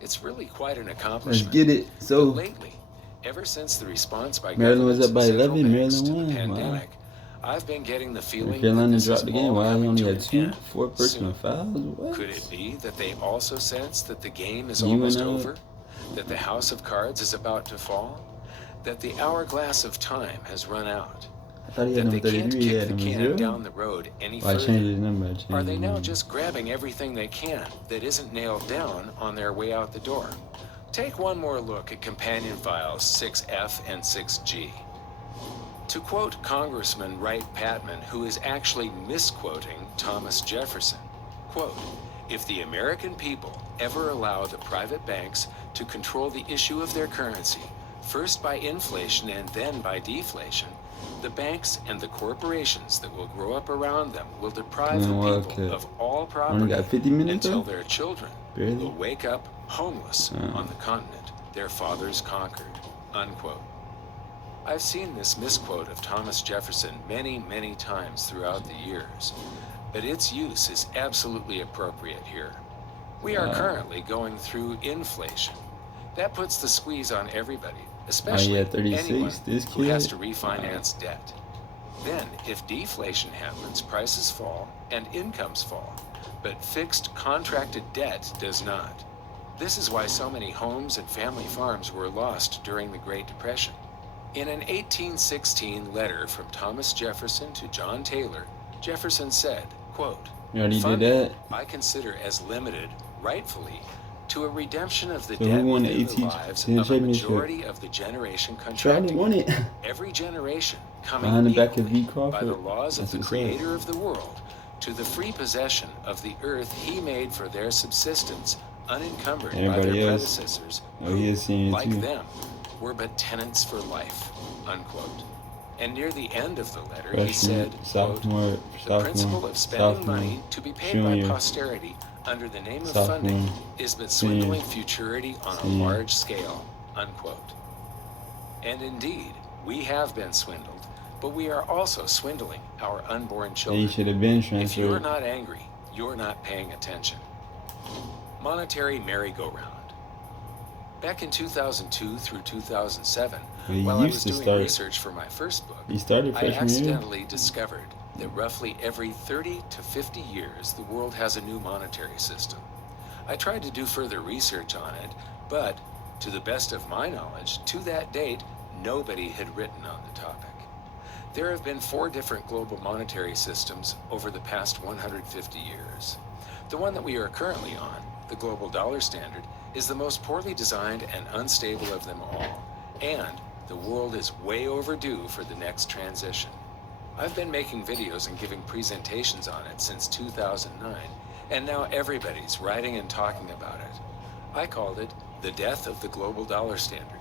It's really quite an Let's accomplishment. get it. But So lately, ever since the response by Maryland was governments up and by central 11. banks Maryland to the won. Wow. pandemic, I've been getting the North feeling that Carolina this is dropped the game. all Wow, he coming only to had an two, end 4 personal soon. fouls. What? Could it be that they also sense that the game is You and almost over? That the house of cards is about to fall? That the hourglass of time has run out? I thought he had That number they can't 33. He kick had the number can 0. down the road any Well, I changed further? his number. Are they now just grabbing everything they can that isn't nailed down on their way out the door? Take one more look at companion files 6F and 6G. To quote Congressman Wright Patman, who is actually misquoting Thomas Jefferson, quote, "If the American people ever allow the private banks to control the issue of their currency, first by inflation and then by deflation, the banks and the corporations that will grow up around them will deprive the people of all property got 50 minutes until their children Barely. will wake up homeless on the continent their fathers conquered," unquote. I've seen this misquote of Thomas Jefferson many, many times throughout the years, but its use is absolutely appropriate here. We are currently going through inflation. That puts the squeeze on everybody, especially 36, anyone this who has kid? to refinance debt. Then, if deflation happens, prices fall and incomes fall, but fixed contracted debt does not. This is why so many homes and family farms were lost during the Great Depression. In an 1816 letter from Thomas Jefferson to John Taylor, Jefferson said, quote, You already did "Funding that? I consider as limited, rightfully, to a redemption of the So debt who won the within the 18 lives championship? of a majority of the generation Charlie contracting won it. every generation coming Behind the back of equally V. Crawford. by the laws of That's the what's Creator of the world to the free possession of the earth he made for their subsistence, unencumbered by Everybody their else. predecessors, Oh, he is seeing it like too. them, were but tenants for life," unquote. And near the end of the letter, he Freshman, said, quote, sophomore, "The principle of spending sophomore, money to be paid junior, by posterity under the name of sophomore, funding is but senior, swindling futurity on a senior. large scale," unquote. And indeed, we have been swindled, but we are also swindling our unborn He children. should have been If you're transferred. not angry, you're not paying attention. Monetary merry-go-round. Back in 2002 through 2007, Well, he while I used was to doing start. research for my first book, He started I freshman year. accidentally discovered that roughly every 30 to 50 years, the world has a new monetary system. I tried to do further research on it, but to the best of my knowledge, to that date, nobody had written on the topic. There have been 4 different global monetary systems over the past 150 years. The one that we are currently on, the global dollar standard, is the most poorly designed and unstable of them all, and the world is way overdue for the next transition. I've been making videos and giving presentations on it since 2009, and now everybody's writing and talking about it. I called it the death of the global dollar standard.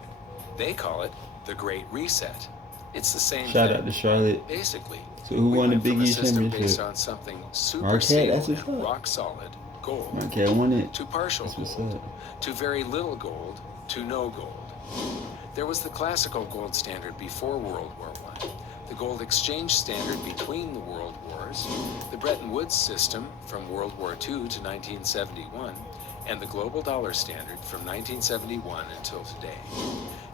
They call it the Great Reset. It's the same Shout thing. out to Charlotte. Basically, So who we won the went Big from a East system based championship? on something super Marquette, stable that's what's and up. rock solid, gold, Okay, I won it. to partial That's what's gold, up. to very little gold, to no gold. There was the classical gold standard before World War I, the gold exchange standard between the world wars, the Bretton Woods system from World War II to 1971, and the global dollar standard from 1971 until today.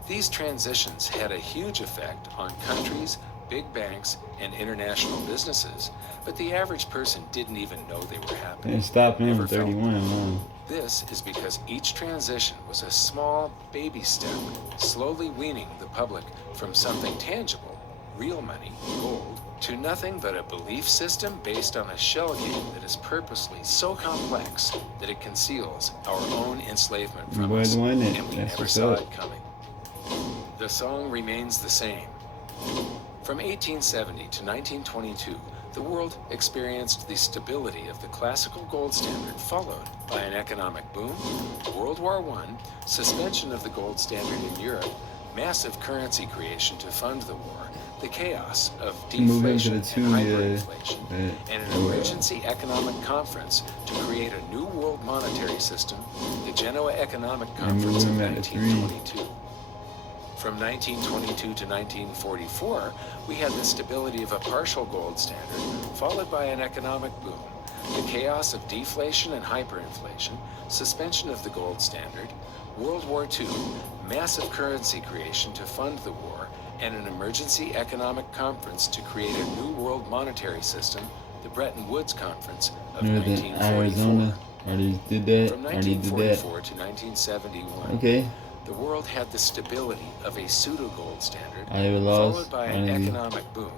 These transitions had a huge effect on countries, big banks, and international businesses, but the average person didn't even know they were happening. And stop him, Never felt 31 and 1. This is because each transition was a small baby step, slowly weaning the public from something tangible, real money, gold, to nothing but a belief system based on a shell game that is purposely so complex that it conceals our own enslavement from Boy, us, won it. and we That's never what's saw up. it coming. The song remains the same. From 1870 to 1922, the world experienced the stability of the classical gold standard, followed by an economic boom, World War I, suspension of the gold standard in Europe, massive currency creation to fund the war, the chaos of Moving to deflation the 2 and year. hyperinflation, and an emergency economic conference to create a new world monetary system, the Genoa Economic Conference of moving back to 3. 1922. From 1922 to 1944, we had the stability of a partial gold standard, followed by an economic boom, the chaos of deflation and hyperinflation, suspension of the gold standard, World War II, massive currency creation to fund the war, and an emergency economic conference to create a new world monetary system, the Bretton Woods Conference of Northern 1944. Arizona. Already did that. From Already did that. 1944 to 1971, Okay. the world had the stability of a pseudo-gold standard, Iowa lost. followed by an economic boom,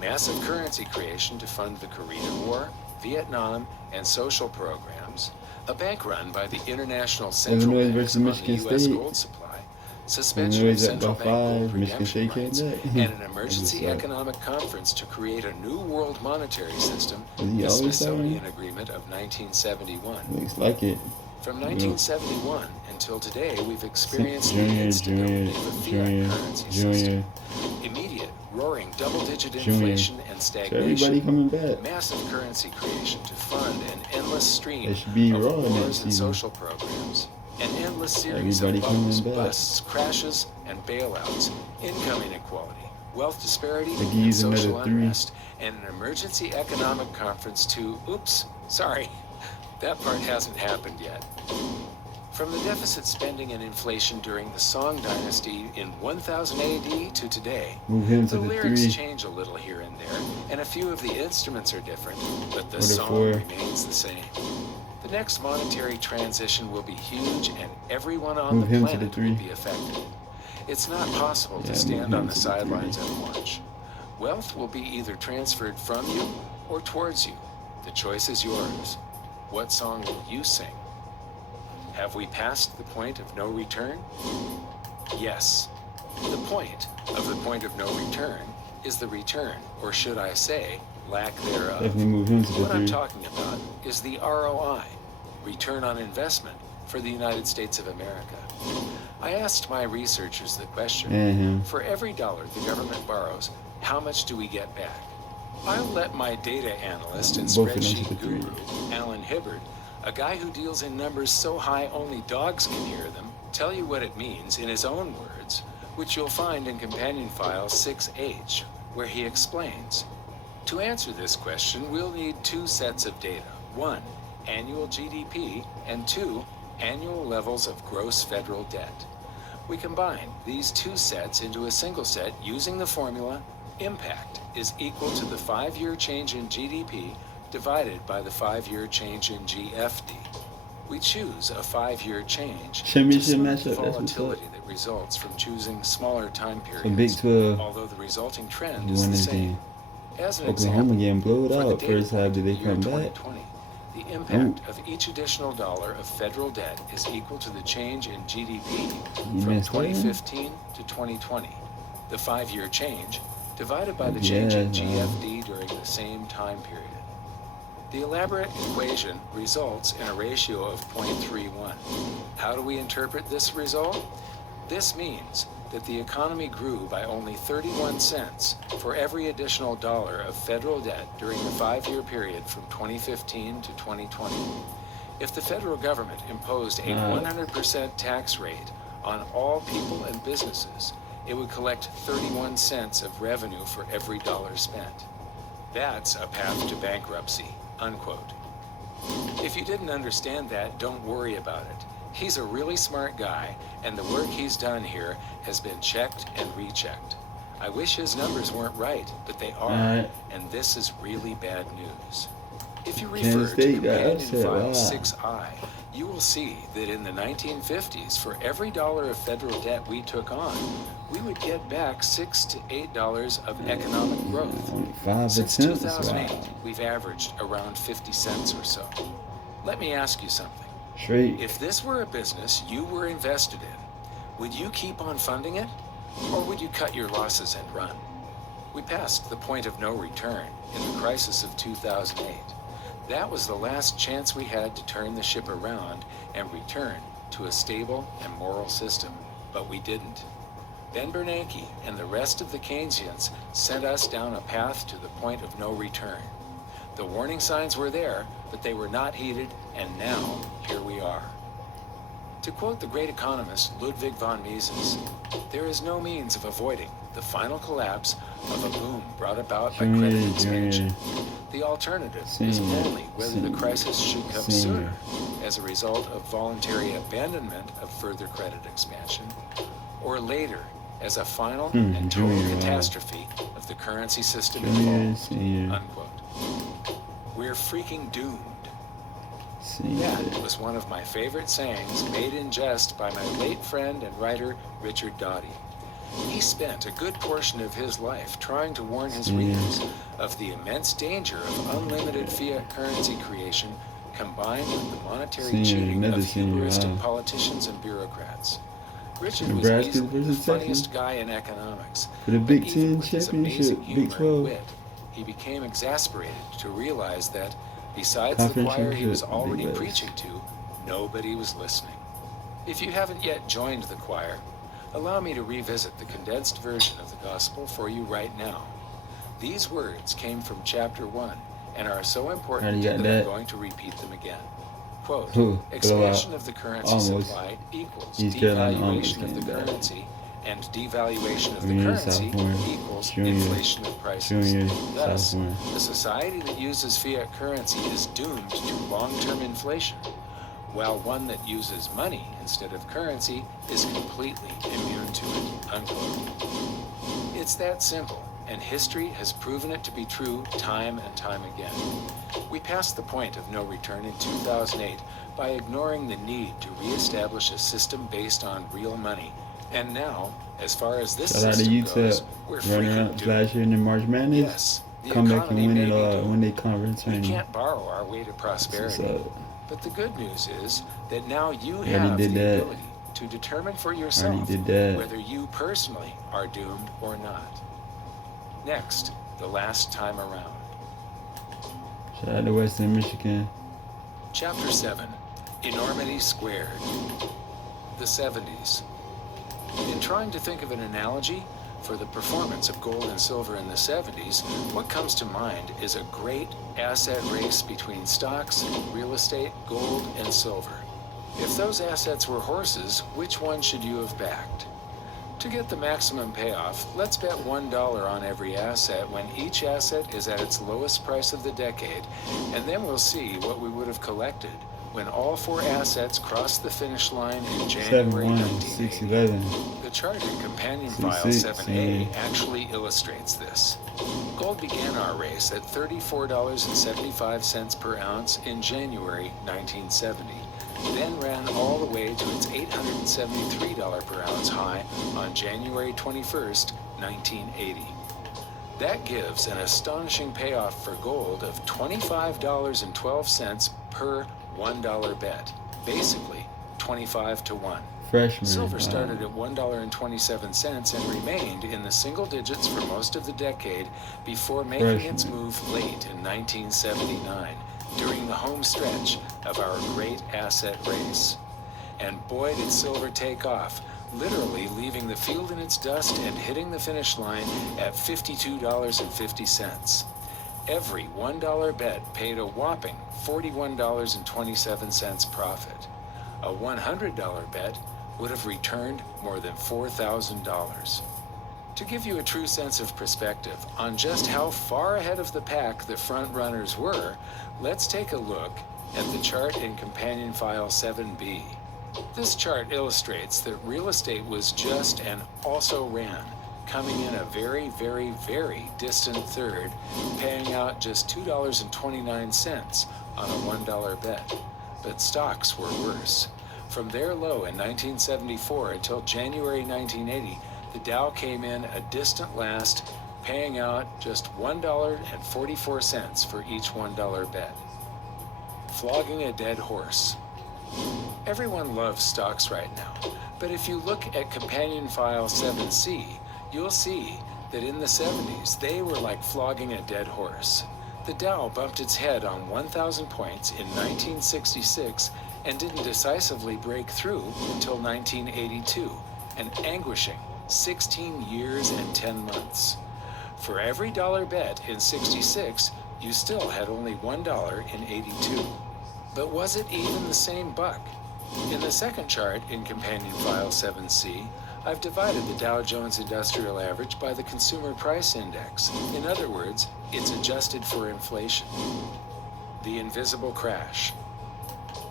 massive currency creation to fund the Korean War, Vietnam, and social programs, a bank run by the international central Illinois banks versus on Michigan the U.S. State. gold supply, suspension of Illinois up central by bank gold 5. Michigan redemption State rights, came back. and an emergency economic conference to create a new world monetary system, Is he the always Smithsonian starting? Agreement of 1971. Looks like it. From 1971 until today, we've experienced the Junior, instability of a junior, fiat currency junior, system, immediate, roaring double-digit junior. inflation and So everybody stagnation, coming back. massive currency creation to fund an endless stream They should be of raw next wars and season. social programs, an endless series Everybody of bubbles, coming back. busts, crashes, and bailouts, income inequality, wealth disparity, They can and use social another 3. unrest, and an emergency economic conference to, oops, sorry, that part hasn't happened yet. From the deficit spending and inflation during the Song Dynasty in 1000 AD to today, Move him the to the lyrics 3. change a little here and there, and a few of the instruments are different, but the Or the song 4. remains the same. The next monetary transition will be huge, and everyone on Move the him to the planet 3. will be affected. It's not possible Yeah, to move stand him on the to the 3. sidelines and watch. Wealth will be either transferred from you or towards you. The choice is yours. What song will you sing? Have we passed the point of no return? Yes. The point of no return is the return, or should I say, lack thereof. Definitely move him to the What I'm 3. talking about is the ROI, return on investment, for the United States of America. I asked my researchers the question, And him. for every dollar the government borrows, how much do we get back? I'll let my data analyst and Both of them to spreadsheet the 3. guru, Alan Hibbard, a guy who deals in numbers so high only dogs can hear them, tell you what it means in his own words, which you'll find in companion file 6H, where he explains. To answer this question, we'll need 2 sets of data. 1, annual GDP, and 2, annual levels of gross federal debt. We combine these 2 sets into a single set using the formula impact is equal to the 5-year change in GDP divided by the 5-year change in GFD. We choose a 5-year change to Championship smooth matchup, the that's what's up. volatility that results from choosing smaller time So Big periods, 12 although the resulting trend won is the this same. game. As an Oklahoma example, getting blowed for the out. data First half, point did they year come back? 2020, the impact of each additional dollar of federal debt is equal to the change in GDP You from missed that one? 2015 to 2020. The 5-year change divided by the Yeah, change in man. GFD during the same time period. The elaborate equation results in a ratio of 0.31. How do we interpret this result? This means that the economy grew by only 31 cents for every additional dollar of federal debt during the 5-year period from 2015 to 2020. If the federal government imposed a 100% tax rate on all people and businesses, it would collect 31 cents of revenue for every dollar spent. That's a path to bankruptcy, unquote. If you didn't understand that, don't worry about it. He's a really smart guy, and the work he's done here has been checked and rechecked. I wish his numbers weren't right, but they are, Alright. and this is really bad news. If you Kansas refer to State got companion upset, file wow. 6I, you will see that in the 1950s, for every dollar of federal debt we took on, we would get back $6 to $8 of economic growth. Only 5 Since attempts. 2008, Wow. we've averaged around 50 cents or so. Let me ask you something. Straight. If this were a business you were invested in, would you keep on funding it? Or would you cut your losses and run? We passed the point of no return in the crisis of 2008. That was the last chance we had to turn the ship around and return to a stable and moral system, but we didn't. Ben Bernanke and the rest of the Keynesians sent us down a path to the point of no return. The warning signs were there, but they were not heeded, and now here we are. To quote the great economist Ludwig von Mises, there is no means of avoiding the final collapse of a boom brought about by credit expansion. The alternative is only whether the crisis should come sooner as a result of voluntary abandonment of further credit expansion, or later as a final and total catastrophe of the currency system involved. Unquote. We're freaking doomed. That was one of my favorite sayings made in jest by my late friend and writer Richard Doughty. He spent a good portion of his life trying to warn his readers of the immense danger of unlimited fiat currency creation combined with the monetary cheating of hubristic politicians and bureaucrats. Richard was easily the funniest guy in economics. For the Big Even Ten with his championship, amazing humor Big and 12. wit, he became exasperated to realize that, besides the Conference choir he was championship, already Big West. preaching to, nobody was listening. If you haven't yet joined the choir, allow me to revisit the condensed version of the gospel for you right now. These words came from chapter 1 and are so important that I'm going to repeat them again. Quote, expansion of the currency supply equals devaluation of the currency, and devaluation of the currency equals inflation of prices. Thus, a society that uses fiat currency is doomed to long-term inflation, while one that uses money instead of currency is completely immune to it. Unquote. It's that simple, and history has proven it to be true time and time again. We passed the point of no return in 2008 by ignoring the need to reestablish a system based on real money. And now, as far as this system goes, we're freaking doomed. Last year in the March Madness. Yes, the Come back and economy win may it be doomed. when they conference We tourney. can't borrow our way to prosperity. So, But the good news is that now you already have the did that. ability to determine for yourself Already did that. whether you personally are doomed or not. Next, the last time around. shout out to Western Michigan. Chapter 7, Enormity Squared. The 70s. In trying to think of an analogy for the performance of gold and silver in the 70s, what comes to mind is a great asset race between stocks, real estate, gold, and silver. If those assets were horses, which one should you have backed? To get the maximum payoff, let's bet $1 on every asset when each asset is at its lowest price of the decade, and then we'll see what we would have collected when all 4 assets crossed the finish line in January 7-1, 1980. 6-11. The chart in companion 6-6, file 7A yeah. actually illustrates this. Gold began our race at $34.75 per ounce in January 1970, then ran all the way to its $873 per ounce high on January 21st, 1980. That gives an astonishing payoff for gold of $25.12 per $1 bet, basically 25 to 1. Freshman. Silver started at $1.27 and remained in the single digits for most of the decade before making its move late in 1979 during the home stretch of our great asset race. And boy did silver take off, literally leaving the field in its dust and hitting the finish line at $52.50. Every $1 bet paid a whopping $41.27 profit. A $100 bet would have returned more than $4,000. To give you a true sense of perspective on just how far ahead of the pack the front runners were, let's take a look at the chart in companion file 7B. This chart illustrates that real estate was just and also ran, coming in a very, very, very distant third, paying out just $2.29 on a $1 bet. But stocks were worse. From their low in 1974 until January 1980, the Dow came in a distant last, paying out just $1.44 for each $1 bet. Flogging a dead horse. Everyone loves stocks right now, but if you look at companion file 7C, you'll see that in the 70s, they were like flogging a dead horse. The Dow bumped its head on 1,000 points in 1966 and didn't decisively break through until 1982, an anguishing 16 years and 10 months. For every dollar bet in 66, you still had only $1 in 82. But was it even the same buck? In the second chart in Companion File 7C, I've divided the Dow Jones Industrial Average by the Consumer Price Index. In other words, it's adjusted for inflation. The invisible crash.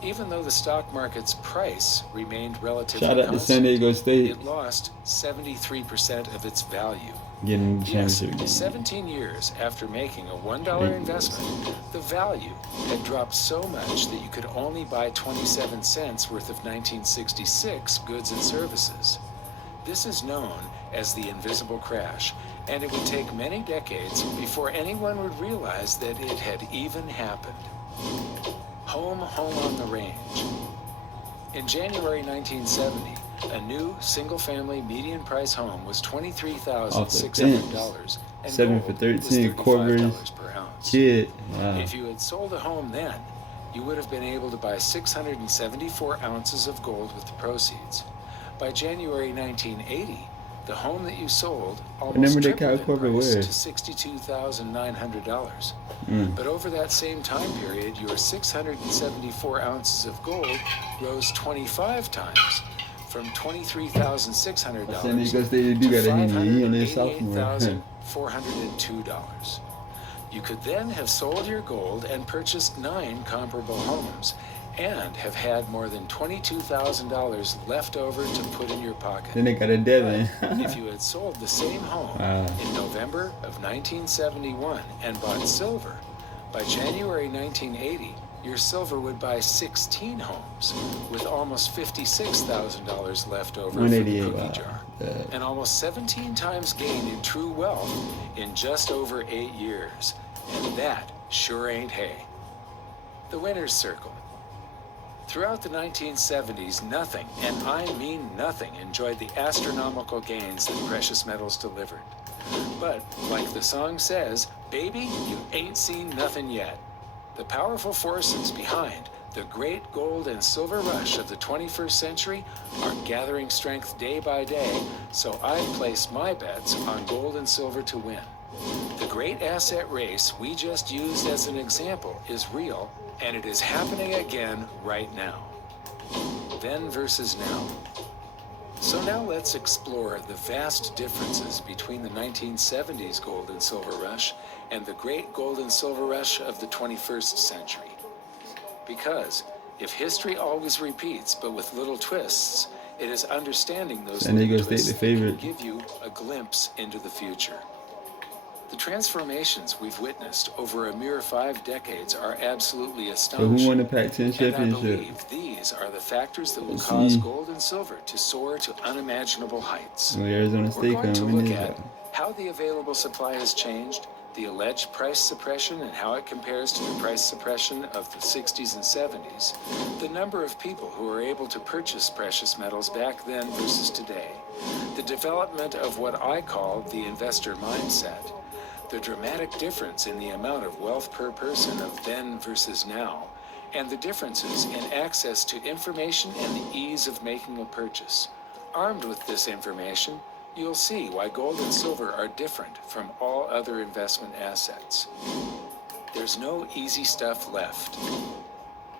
Even though the stock market's price remained relatively Shout out to San constant, Diego State. it lost 73% of its value. Getting the Yes, championship game. 17 years after making a $1 investment, the value had dropped so much that you could only buy 27 cents worth of 1966 goods and services. This is known as the invisible crash, and it would take many decades before anyone would realize that it had even happened. Home on the range. In January 1970, a new single-family median-price home was $23,600, and 7 gold for was 13, Corvers, $35 per ounce. kid. Wow. If you had sold a home then, you would have been able to buy 674 ounces of gold with the proceeds. By January 1980, the home that you sold almost Remember tripled Cal in price where? to $62,900. But over that same time period, your 674 ounces of gold rose 25 times, from $23,600 San Diego State do got a Henry. He only a sophomore. $588,402. You could then have sold your gold and purchased 9 comparable homes, and have had more than $22,000 left over to put in your pocket. Then they got a Devin. If you had sold the same home in November of 1971 and bought silver, by January 1980, your silver would buy 16 homes with almost $56,000 left over for the cookie jar, and almost 17 times gain in true wealth in just over 8 years. And that sure ain't hay. The winner's circle. Throughout the 1970s, nothing, and I mean nothing, enjoyed the astronomical gains that precious metals delivered. But, like the song says, baby, you ain't seen nothing yet. The powerful forces behind the great gold and silver rush of the 21st century are gathering strength day by day, so I've placed my bets on gold and silver to win. The great asset race we just used as an example is real, and it is happening again right now. Then versus now. So now let's explore the vast differences between the 1970s gold and silver rush and the great gold and silver rush of the 21st century. Because if history always repeats but with little twists, it is understanding those little twists that can give you a glimpse into the future. The transformations we've witnessed over a mere 5 decades are absolutely astonishing. So who won the Pac-10 championship? And I believe these are the factors that will cause gold and silver to soar to unimaginable heights. Arizona State We're going to look at how the available supply has changed, the alleged price suppression and how it compares to the price suppression of the 60s and 70s, the number of people who were able to purchase precious metals back then versus today, the development of what I call the investor mindset, the dramatic difference in the amount of wealth per person of then versus now, and the differences in access to information and the ease of making a purchase. Armed with this information, you'll see why gold and silver are different from all other investment assets. There's no easy stuff left.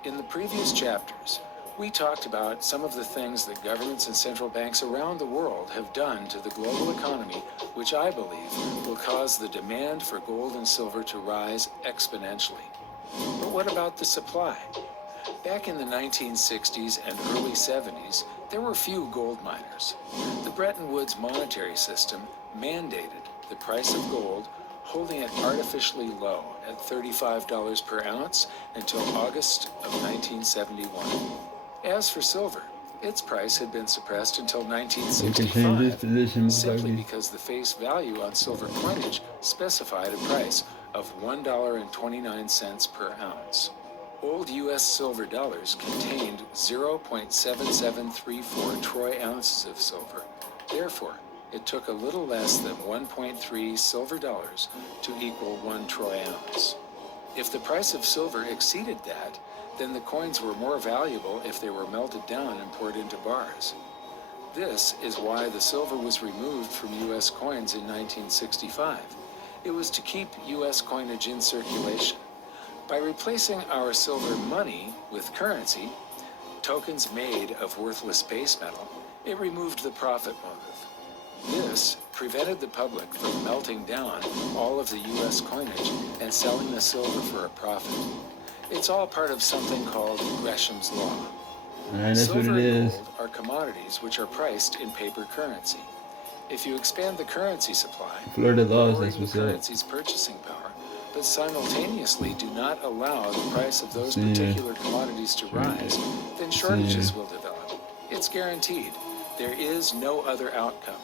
In the previous chapters, we talked about some of the things that governments and central banks around the world have done to the global economy, which I believe will cause the demand for gold and silver to rise exponentially. But what about the supply? Back in the 1960s and early 70s, there were few gold miners. The Bretton Woods monetary system mandated the price of gold, holding it artificially low at $35 per ounce until August of 1971. As for silver, its price had been suppressed until 1965, simply because the face value on silver coinage specified a price of $1.29 per ounce. Old U.S. silver dollars contained 0.7734 troy ounces of silver. Therefore, it took a little less than 1.3 silver dollars to equal 1 troy ounce. If the price of silver exceeded that, then the coins were more valuable if they were melted down and poured into bars. This is why the silver was removed from U.S. coins in 1965. It was to keep U.S. coinage in circulation. By replacing our silver money with currency, tokens made of worthless base metal, it removed the profit motive. This prevented the public from melting down all of the US coinage and selling the silver for a profit. It's all part of something called Gresham's Law. Alright, that's what Silver it and is. gold are commodities which are priced in paper currency. If you expand the currency supply, Florida laws, lowering that's the what's up. currency's purchasing power, but simultaneously do not allow the price of those Senior. particular commodities to rise, then shortages will develop. It's guaranteed. There is no other outcome.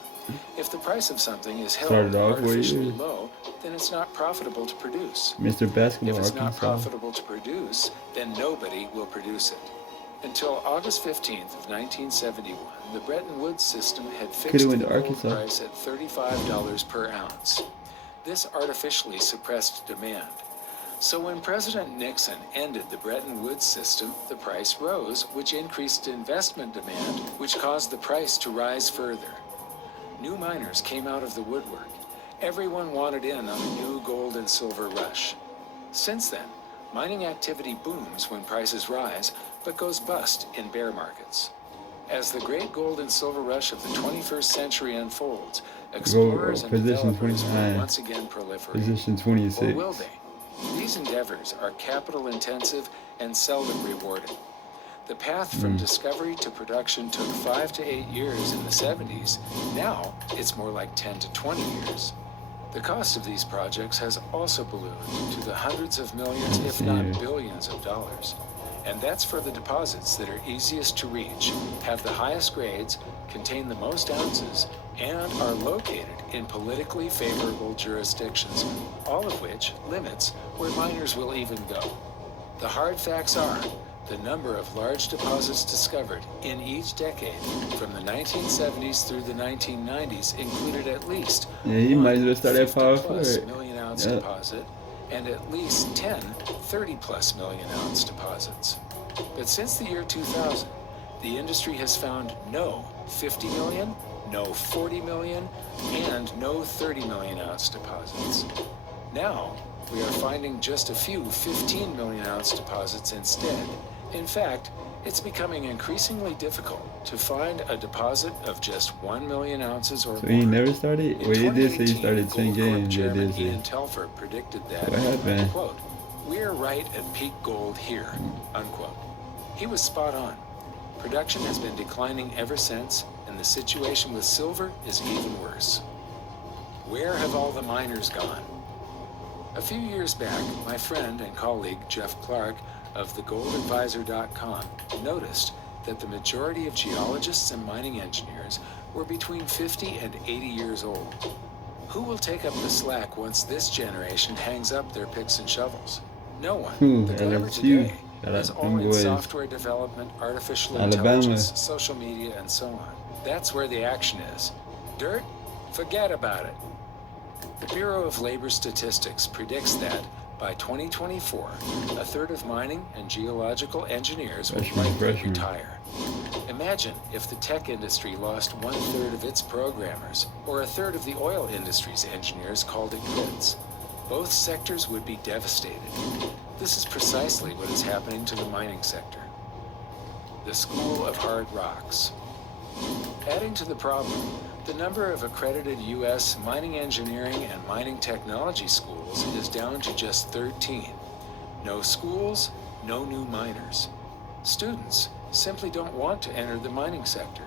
If the price of something is held Started off where artificially you- low, then it's not profitable to produce. Mr. Basketball, If it's not Arkansas. profitable to produce, then nobody will produce it. Until August 15th of 1971, the Bretton Woods system had fixed Coulda the went to gold Arkansas. price at $35 per ounce. This artificially suppressed demand. So when President Nixon ended the Bretton Woods system, the price rose, which increased investment demand, which caused the price to rise further. New miners came out of the woodwork. Everyone wanted in on the new gold and silver rush. Since then, mining activity booms when prices rise, but goes bust in bear markets. As the great gold and silver rush of the 21st century unfolds, explorers and position developers will 29. once again proliferate. Position Or 26. will they? These endeavors are capital intensive and seldom rewarded. The path from discovery to production took 5 to 8 years in the 70s. Now, it's more like 10 to 20 years. The cost of these projects has also ballooned to the hundreds of millions, if not billions of dollars. And that's for the deposits that are easiest to reach, have the highest grades, contain the most ounces, and are located in politically favorable jurisdictions, all of which limits where miners will even go. The hard facts are, the number of large deposits discovered in each decade from the 1970s through the 1990s included at least Yeah, you might as well start at 50 power plus forward. million ounce Yep. deposit and at least 10 30 plus million ounce deposits. But since the year 2000, the industry has found no 50 million, no 40 million, and no 30 million ounce deposits. Now, we are finding just a few 15 million ounce deposits instead. In fact, it's becoming increasingly difficult to find a deposit of just 1 million ounces or So more. he never started? In Well, he did say he 2018, started 10 Gold Corp games. Yeah, Chairman did say. Ian Telfer predicted that, What happened? quote, "We're right at peak gold here," unquote. He was spot on. Production has been declining ever since, and the situation with silver is even worse. Where have all the miners gone? A few years back, my friend and colleague Jeff Clark of thegoldadvisor.com noticed that the majority of geologists and mining engineers were between 50 and 80 years old. Who will take up the slack once this generation hangs up their picks and shovels? No one. The glamour LSU. today Shout out is to all them in boys. software development, artificial Alabama. intelligence, social media, and so on. That's where the action is. Dirt? Forget about it. The Bureau of Labor Statistics predicts that by 2024, a third of mining and geological engineers will likely retire. Imagine if the tech industry lost 1/3 of its programmers, or a third of the oil industry's engineers called it quits. Both sectors would be devastated. This is precisely what is happening to the mining sector. The School of Hard Rocks. Adding to the problem, the number of accredited U.S. mining engineering and mining technology schools is down to just 13. No schools, no new miners. Students simply don't want to enter the mining sector.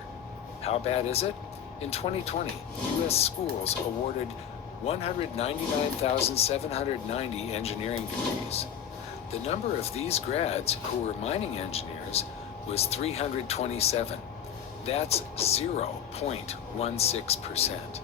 How bad is it? In 2020, U.S. schools awarded 199,790 engineering degrees. The number of these grads who were mining engineers was 327. That's 0.16%.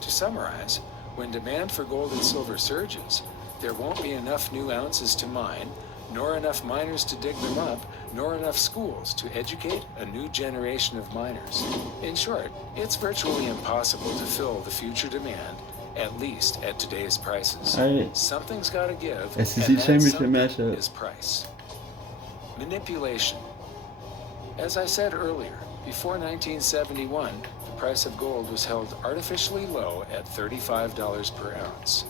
To summarize, when demand for gold and silver surges, there won't be enough new ounces to mine, nor enough miners to dig them up, nor enough schools to educate a new generation of miners. In short, it's virtually impossible to fill the future demand, at least at today's prices. Alright. Something's got to give, SEC and that championship something matchup. is price. Manipulation. As I said earlier, before 1971, the price of gold was held artificially low at $35 per ounce.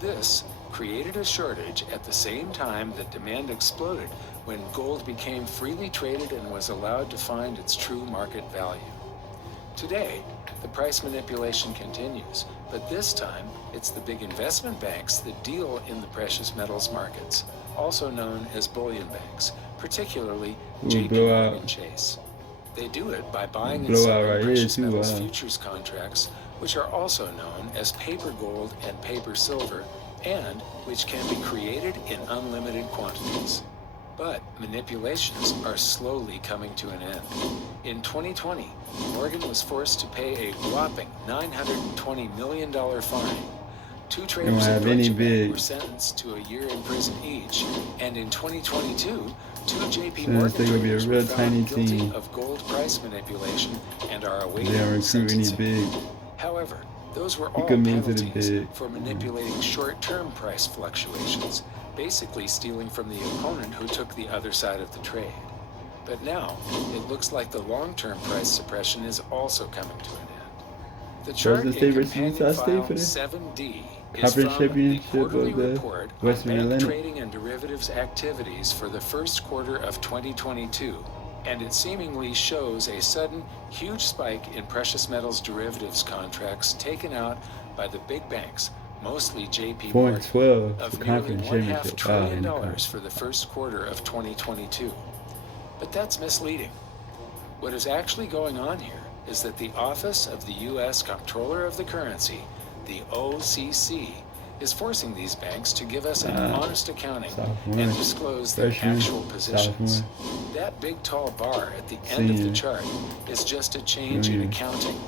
This created a shortage at the same time that demand exploded when gold became freely traded and was allowed to find its true market value. Today, the price manipulation continues, but this time it's the big investment banks that deal in the precious metals markets, also known as bullion banks, particularly JP Morgan Chase. They do it by buying and selling precious metals futures contracts, which are also known as paper gold and paper silver, and which can be created in unlimited quantities. But manipulations are slowly coming to an end. In 2020, Morgan was forced to pay a whopping $920 million fine. Two traders at Deutsche Bank were sentenced to a year in prison each, and in 2022, two JP Morgan traders were found guilty of gold price manipulation and are awaiting sentencing. However, those were all penalties for manipulating short-term price fluctuations, basically stealing from the opponent who took the other side of the trade. But now, it looks like the long-term price suppression is also coming to an end. The chart in companion file 7D is from the quarterly report on bank trading and derivatives activities for the first quarter of 2022, and it seemingly shows a sudden, huge spike in precious metals derivatives contracts taken out by the big banks, mostly JP Morgan, of nearly $1.5 trillion for the first quarter of 2022. But that's misleading. What is actually going on here is that the Office of the U.S. Comptroller of the Currency, the OCC, is forcing these banks to give us an honest accounting and disclose their actual positions. That big tall bar at the end of the chart is just a change in accounting.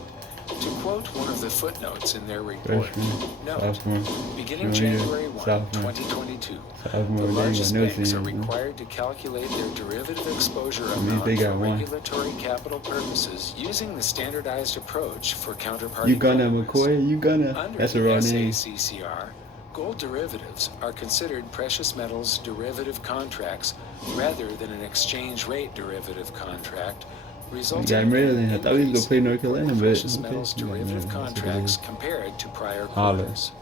To quote one of the footnotes in their report, note, beginning January 1, 2022, the largest banks are required to calculate their derivative exposure amount for regulatory capital purposes using the standardized approach for counterparty credit. Under the SACCR, gold derivatives are considered precious metals derivative contracts rather than an exchange rate derivative contract, resulting in an increase in precious metals derivative contracts compared to prior quarters.